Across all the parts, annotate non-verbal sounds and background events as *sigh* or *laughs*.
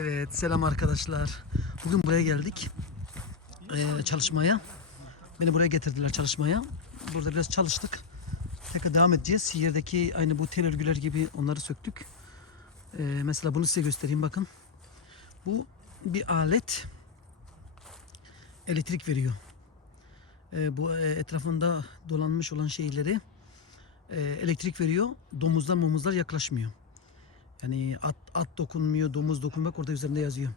Evet selam arkadaşlar. Bugün buraya geldik ee, çalışmaya. Beni buraya getirdiler çalışmaya. Burada biraz çalıştık. Tekrar devam edeceğiz. Yerdeki aynı bu tel örgüler gibi onları söktük. Ee, mesela bunu size göstereyim bakın. Bu bir alet elektrik veriyor. Ee, bu e, etrafında dolanmış olan şeyleri e, elektrik veriyor. Domuzlar momuzlar yaklaşmıyor. Yani at, at dokunmuyor, domuz dokunmak orada üzerinde yazıyor.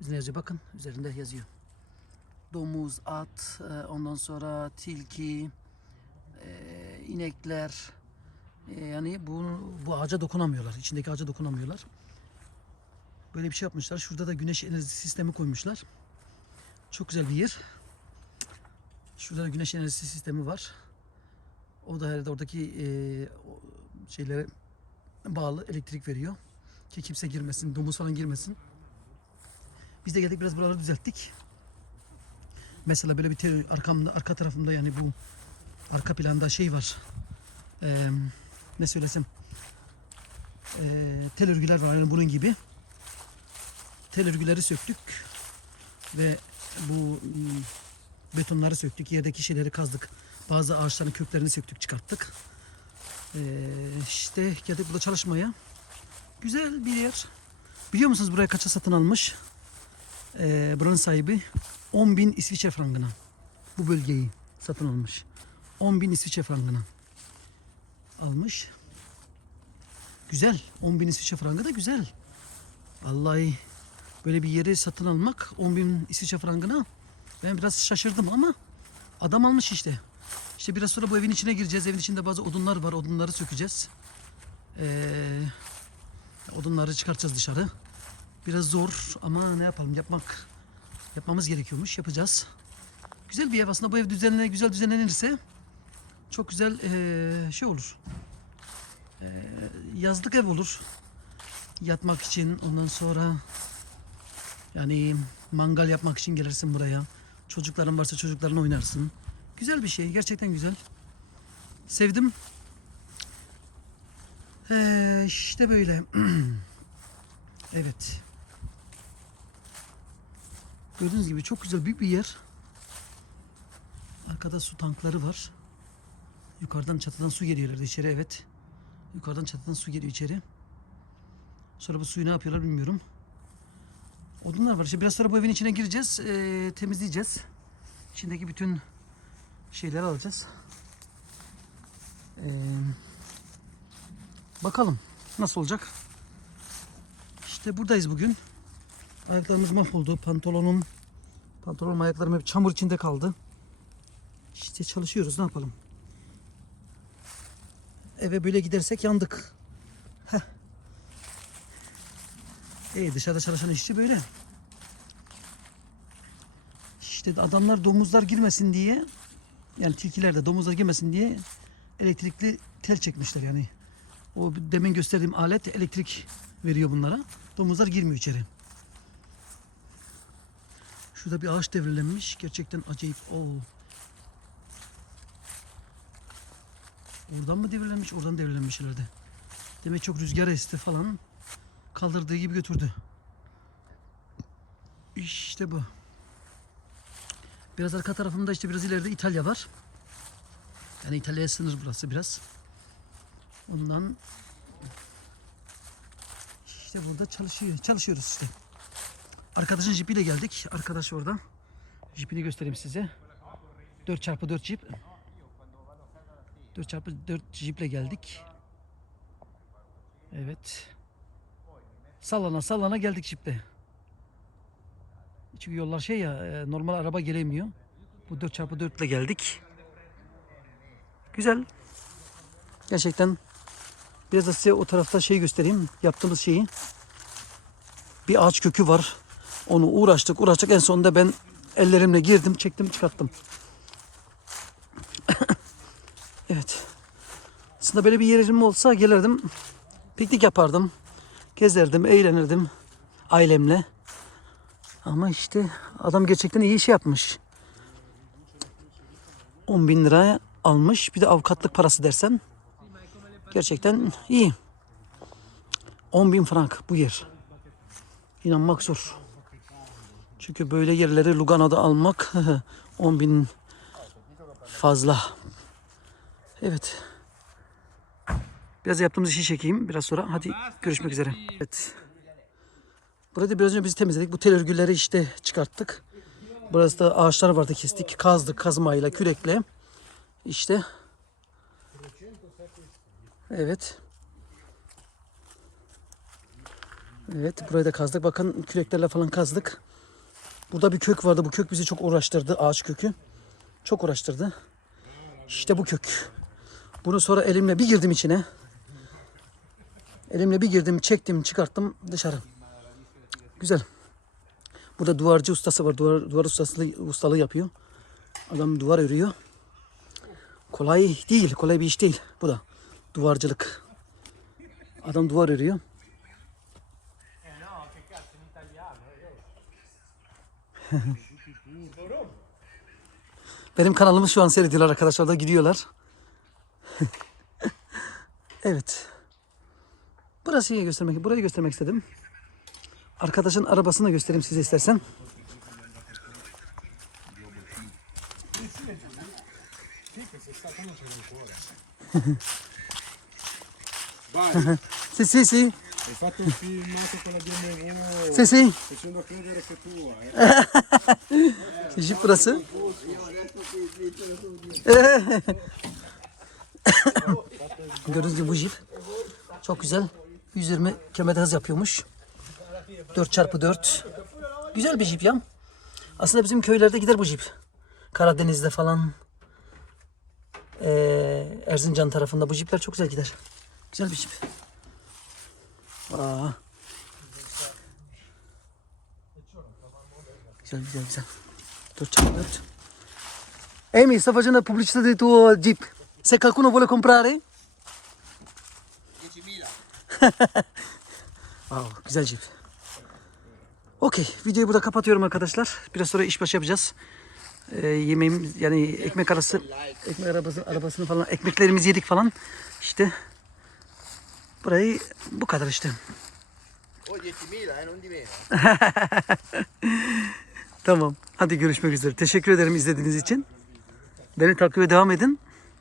Üzerinde yazıyor bakın üzerinde yazıyor. Domuz, at, e, ondan sonra tilki, e, inekler e, yani bu, bu ağaca dokunamıyorlar. İçindeki ağaca dokunamıyorlar. Böyle bir şey yapmışlar. Şurada da güneş enerjisi sistemi koymuşlar. Çok güzel bir yer. Şurada da güneş enerjisi sistemi var. O da herhalde oradaki e, şeylere bağlı elektrik veriyor. Ki kimse girmesin, domuz falan girmesin. Biz de geldik biraz buraları düzelttik. Mesela böyle bir tel, arkamda, arka tarafımda yani bu arka planda şey var. Ee, ne söylesem. Ee, tel örgüler var yani bunun gibi. Tel örgüleri söktük ve bu mm, betonları söktük. Yerdeki şeyleri kazdık. Bazı ağaçların köklerini söktük, çıkarttık. Ee, işte geldik burada çalışmaya. Güzel bir yer. Biliyor musunuz buraya kaça satın almış? Ee, buranın sahibi 10 bin İsviçre frangına. Bu bölgeyi satın almış. 10 bin İsviçre frangına almış. Güzel. 10 bin İsviçre frangı da güzel. Vallahi böyle bir yeri satın almak 10 bin İsviçre frangına ben biraz şaşırdım ama adam almış işte. İşte biraz sonra bu evin içine gireceğiz. Evin içinde bazı odunlar var. Odunları sökeceğiz. Ee, odunları çıkartacağız dışarı. Biraz zor ama ne yapalım yapmak yapmamız gerekiyormuş. Yapacağız. Güzel bir ev aslında. Bu ev düzenle güzel düzenlenirse çok güzel ee, şey olur. Ee, yazlık ev olur. Yatmak için ondan sonra yani mangal yapmak için gelirsin buraya. Çocukların varsa çocuklarla oynarsın. Güzel bir şey. Gerçekten güzel. Sevdim. Ee, işte böyle. *clears throat* evet. Gördüğünüz gibi çok güzel büyük bir yer. Arkada su tankları var. Yukarıdan çatıdan su geliyorlar içeri evet. Yukarıdan çatıdan su geliyor içeri. Sonra bu suyu ne yapıyorlar bilmiyorum. Odunlar var. İşte biraz sonra bu evin içine gireceğiz. ee, temizleyeceğiz. İçindeki bütün şeyleri alacağız. Ee, bakalım nasıl olacak. İşte buradayız bugün. Ayaklarımız mahvoldu. Pantolonum, pantolonum ayaklarım hep çamur içinde kaldı. İşte çalışıyoruz ne yapalım. Eve böyle gidersek yandık. Heh. İyi dışarıda çalışan işçi böyle. İşte adamlar domuzlar girmesin diye yani tilkiler de domuzlar girmesin diye elektrikli tel çekmişler yani. O demin gösterdiğim alet elektrik veriyor bunlara. Domuzlar girmiyor içeri. Şurada bir ağaç devrilenmiş. Gerçekten acayip. Oo. Oradan mı devrilenmiş? Oradan devrilenmiş herhalde. Demek çok rüzgar esti falan. Kaldırdığı gibi götürdü. İşte bu. Biraz arka tarafımda işte biraz ileride İtalya var. Yani İtalya'ya sınır burası biraz. Ondan işte burada çalışıyor. Çalışıyoruz işte. Arkadaşın jipiyle geldik. Arkadaş orada. Jipini göstereyim size. 4x4 jip. 4x4 jiple geldik. Evet. Sallana sallana geldik jiple. Çünkü yollar şey ya e, normal araba gelemiyor. Bu 4x4 ile geldik. Güzel. Gerçekten biraz da size o tarafta şey göstereyim. Yaptığımız şeyi. Bir ağaç kökü var. Onu uğraştık uğraştık. En sonunda ben ellerimle girdim çektim çıkarttım. *coughs* evet. Aslında böyle bir yerim olsa gelirdim. Piknik yapardım. Gezerdim, eğlenirdim ailemle. Ama işte adam gerçekten iyi iş yapmış. 10 bin liraya almış. Bir de avukatlık parası dersen gerçekten iyi. 10 bin frank bu yer. inanmak zor. Çünkü böyle yerleri Lugano'da almak *laughs* 10 bin fazla. Evet. Biraz yaptığımız işi çekeyim biraz sonra. Hadi görüşmek üzere. Evet. Burada biraz önce biz temizledik. Bu tel örgüleri işte çıkarttık. Burası da ağaçlar vardı kestik. Kazdık kazmayla, kürekle. İşte. Evet. Evet burayı da kazdık. Bakın küreklerle falan kazdık. Burada bir kök vardı. Bu kök bizi çok uğraştırdı. Ağaç kökü. Çok uğraştırdı. İşte bu kök. Bunu sonra elimle bir girdim içine. Elimle bir girdim, çektim, çıkarttım dışarı. Güzel. Burada duvarcı ustası var. Duvar, duvar ustası, ustalığı yapıyor. Adam duvar örüyor. Kolay değil. Kolay bir iş değil. Bu da duvarcılık. Adam duvar örüyor. Benim kanalımı şu an seyrediyorlar arkadaşlar da gidiyorlar. *laughs* evet. Burasıyı göstermek, burayı göstermek istedim. Arkadaşın arabasını da göstereyim size istersen. Sì, sì, sì, hai fatto un filmato con la BMW sì, sì. facendo credere che tu eh. Jeep burası. *laughs* Gördüğünüz gibi bu Jeep. Çok güzel. 120 km hız yapıyormuş. 4x4. Güzel bir Jeep ya. Aslında bizim köylerde gider bu Jeep. Karadeniz'de falan. Ee, Erzincan tarafında bu Jeepler çok güzel gider. Güzel bir Jeep. Aa. Güzel güzel güzel. 4x4. Amy, sta facendo pubblicità del tuo Jeep. Se qualcuno vuole comprare? 10.000. wow, *laughs* güzel Jeep. Okey, videoyu burada kapatıyorum arkadaşlar. Biraz sonra iş başı yapacağız. Ee, yemeğim yani ekmek arası, ekmek arabası, arabasını falan, ekmeklerimizi yedik falan. İşte burayı bu kadar işte. 10.000, eh. *laughs* Tamam. Hadi görüşmek üzere. Teşekkür ederim izlediğiniz için. Beni takibe devam edin.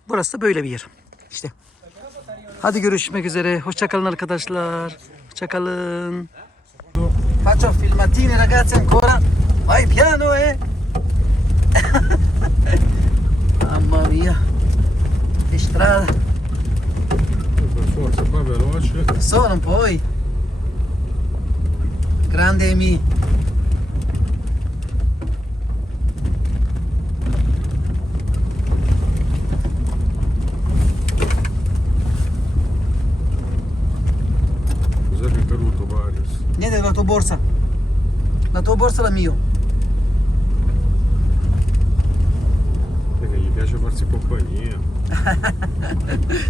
Burası da böyle bir yer. İşte. Hadi görüşmek üzere. Hoşçakalın arkadaşlar. Hoşçakalın. Faccio filmatini ragazzi ancora. Vai piano eh. *laughs* Mamma mia. Che strada. Per forza, qua veloce. Sono poi. Grande Emi. borsa. Na tua borsa la minha. Ele viaja a borsa em companhia. *laughs*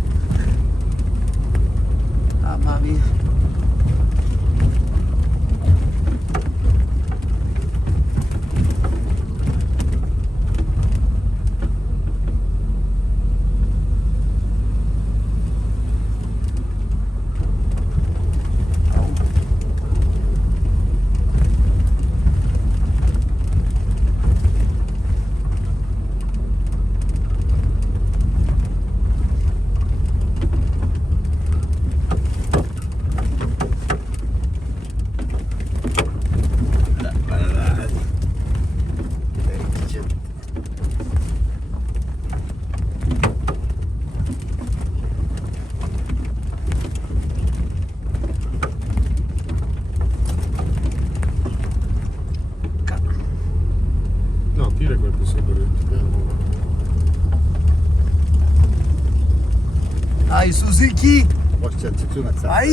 Ti! Hoće ti klinaca. Aj!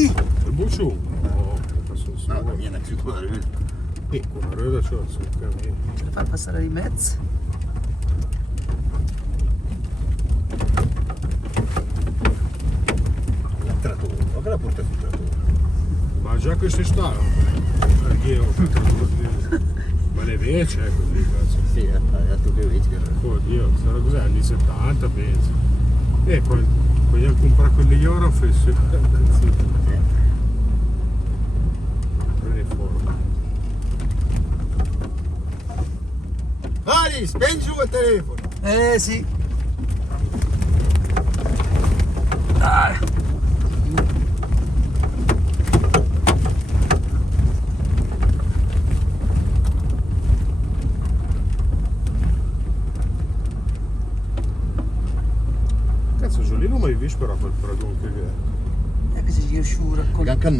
Buču. Nada njena kikora reda. Kikora reda čo su kemi. Pa pa sara i mec. Trattovo. Ogra porta su trattovo. Ma già questo eh, è stato. Perché ho fatto Ma le vece, ecco, lì, cazzo. Sì, è più vece. Oddio, sarà cos'è? Anni 70, penso. E poi Ecco, voglio comprare comprar con le euro fece Ari, giù il telefono! Eh sì! Dai! Cazzo, Giolino mai visto però quel pradon che è. E che si riusciva con Anche a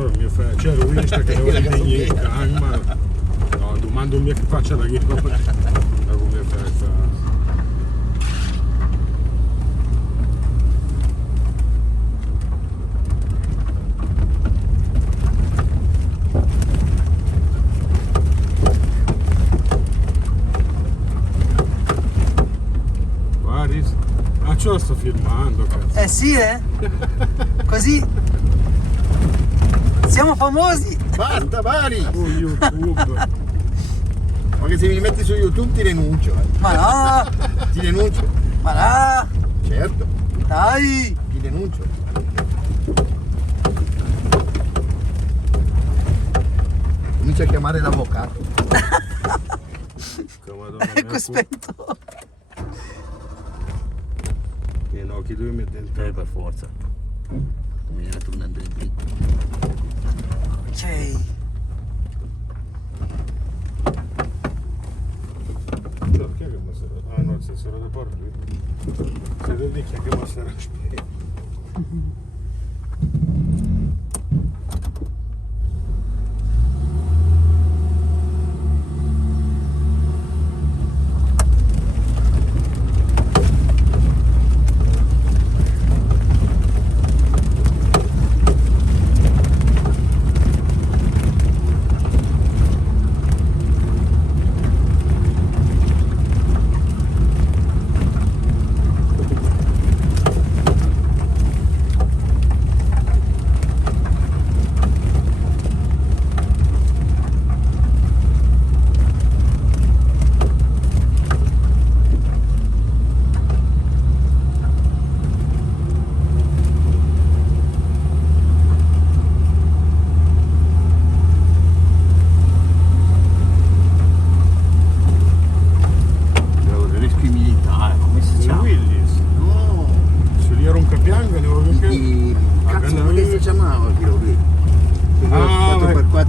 E c'è il mio fratello, c'è Luis che deve venire in calma. No, domando un mio che faccia da che cosa. Da come fa. Guardi, ah ce lo sto filmando, cazzo. Eh sì, eh? *laughs* Così siamo famosi. Basta, Mari! Su *laughs* YouTube. Ma che se mi metti su YouTube ti denuncio. eh. Ma no, Ti denuncio. ma no, Certo, dai. ti denuncio. Comincia a chiamare l'avvocato. Che Ecco spento. E no, chi devi mettere il per forza. Mi era tornando in qui. Ok. Perché che mi sarà? Ah no, se sarà da porto. Se.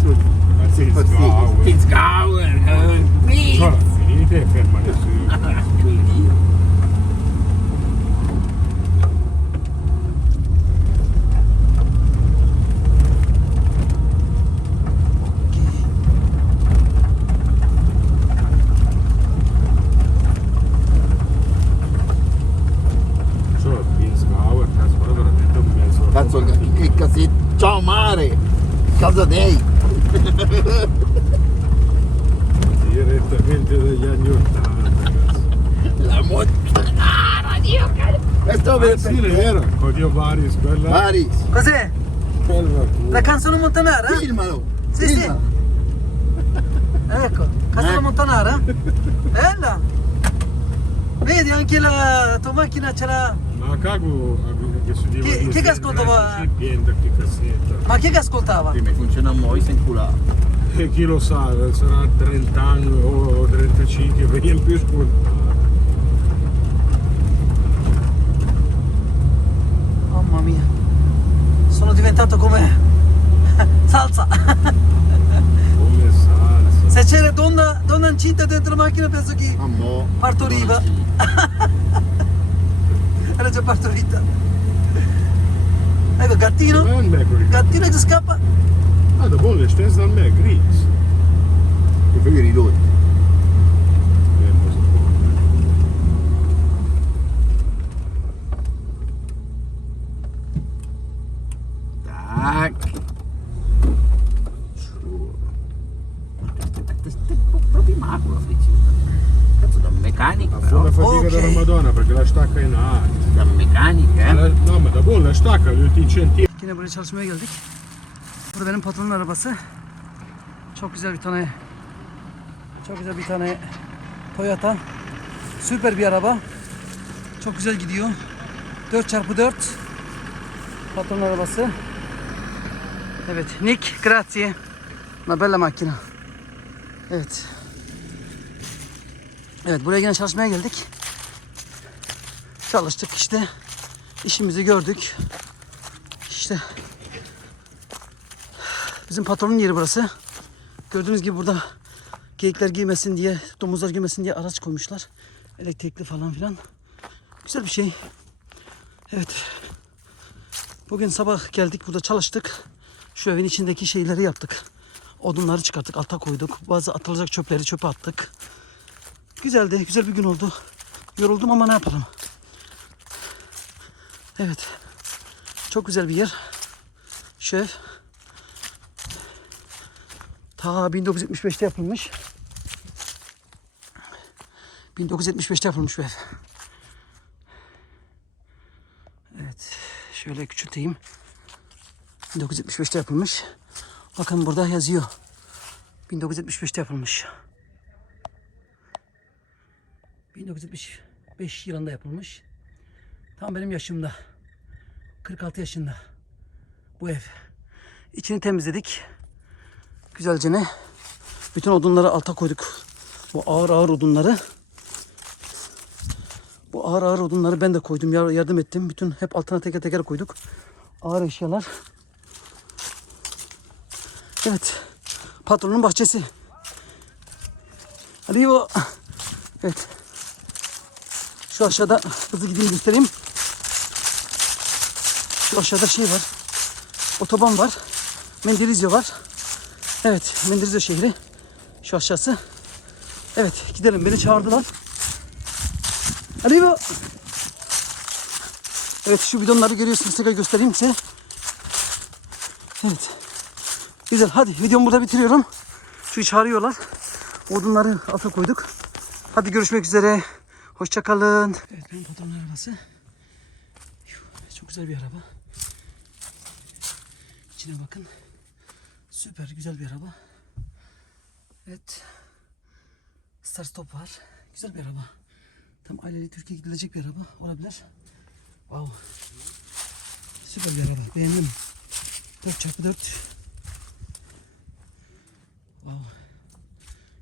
Patrull. Till Skagen. Till Skagen. Per sì, è vero, Codio Varis, quella... Maris, Cos'è? quella La canzone montanara? filmalo! Sì, sì. filma. Ecco, canzone Eh. montanara? Bella. Vedi anche la tua macchina ce l'ha. Ma cago che si dice... Chi- chi che ascoltava? Sì, pienta che cassetta. Ma chi che ascoltava? Prima funziona a moi sen culare. E chi lo sa, sarà 30 anni o 35, perché più ascoltare. Mamma mia. Sono diventato come *laughs* salsa. Come salsa. Se c'era donna, donna incinta dentro la macchina penso che A mo. Partoriva. *laughs* era già partorita. Ecco, gattino. Gattino che scappa. Ah, da buone, stessa da me, Gris. Che fai ridotti. Da meccanica Ha però. una fatica Ok. della Madonna perché la stacca in alto. Da meccanica, eh? La- No, ma da buon la stacca, centimetri. Yine buraya çalışmaya geldik. Burada benim patronun arabası. Çok güzel bir tane çok güzel bir tane Toyota. Süper bir araba. Çok güzel gidiyor. 4x4 patronun arabası. Evet, Nick, grazie. Una bella macchina. Evet. Evet, buraya yine çalışmaya geldik. Çalıştık işte. işimizi gördük. İşte bizim patronun yeri burası. Gördüğünüz gibi burada geyikler girmesin diye, domuzlar girmesin diye araç koymuşlar. Elektrikli falan filan. Güzel bir şey. Evet. Bugün sabah geldik burada çalıştık. Şu evin içindeki şeyleri yaptık. Odunları çıkarttık, alta koyduk. Bazı atılacak çöpleri çöpe attık. Güzeldi, güzel bir gün oldu. Yoruldum ama ne yapalım. Evet. Çok güzel bir yer. Şu ev. Ta 1975'te yapılmış. 1975'te yapılmış bu ev. Evet. Şöyle küçülteyim. 1975'te yapılmış. Bakın burada yazıyor. 1975'te yapılmış. 1975 yılında yapılmış. Tam benim yaşımda. 46 yaşında. Bu ev. İçini temizledik. Güzelce ne? Bütün odunları alta koyduk. Bu ağır ağır odunları. Bu ağır ağır odunları ben de koydum. yar- Yardım ettim. Bütün hep altına teker teker koyduk. Ağır eşyalar. Evet. Patronun bahçesi. Arrivo. Evet. Şu aşağıda hızlı gideyim göstereyim. Şu aşağıda şey var. Otoban var. Menderizyo var. Evet, Menderizyo şehri. Şu aşağısı. Evet, gidelim. Beni çağırdılar. Bu. Evet, şu bidonları görüyorsunuz. Tekrar göstereyim size. Evet. Güzel. Hadi videomu burada bitiriyorum. Şu çağırıyorlar. Odunları alta koyduk. Hadi görüşmek üzere. Hoşçakalın. Evet, benim patronun arabası. Çok güzel bir araba. İçine bakın. Süper güzel bir araba. Evet. Start stop var. Güzel bir araba. Tam aileli Türkiye gidilecek bir araba olabilir. Wow. Süper bir araba. Beğendim. 4x4. Wow.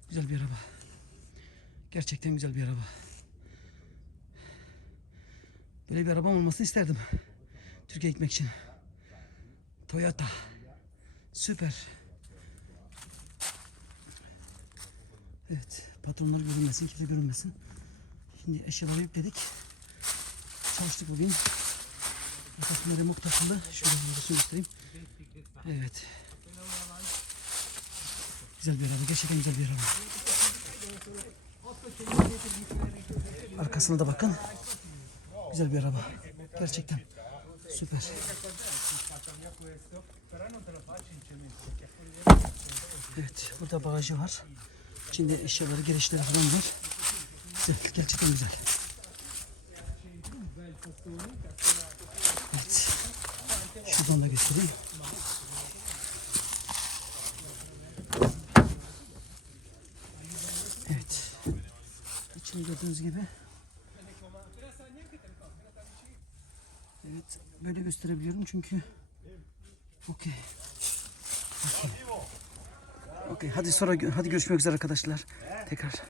Güzel bir araba. Gerçekten güzel bir araba. Böyle bir arabam olmasını isterdim. Türkiye'ye gitmek için. Toyota. Süper. Evet. Patronlar görünmesin, kimse görünmesin. Şimdi eşyaları yükledik. Çalıştık bugün. Arkasında remok takıldı. Şöyle arkasını göstereyim. Evet. Güzel bir araba. Gerçekten güzel bir araba. Arkasına da bakın. Güzel bir araba. Gerçekten. Süper. Evet, burada bagajı var. İçinde eşyaları, gereçleri falan var. Güzel, gerçekten güzel. Evet. Şuradan da göstereyim. Evet. İçini gördüğünüz gibi. Evet, böyle gösterebiliyorum çünkü Okey. Okey. Hadi sonra hadi görüşmek üzere arkadaşlar. Tekrar.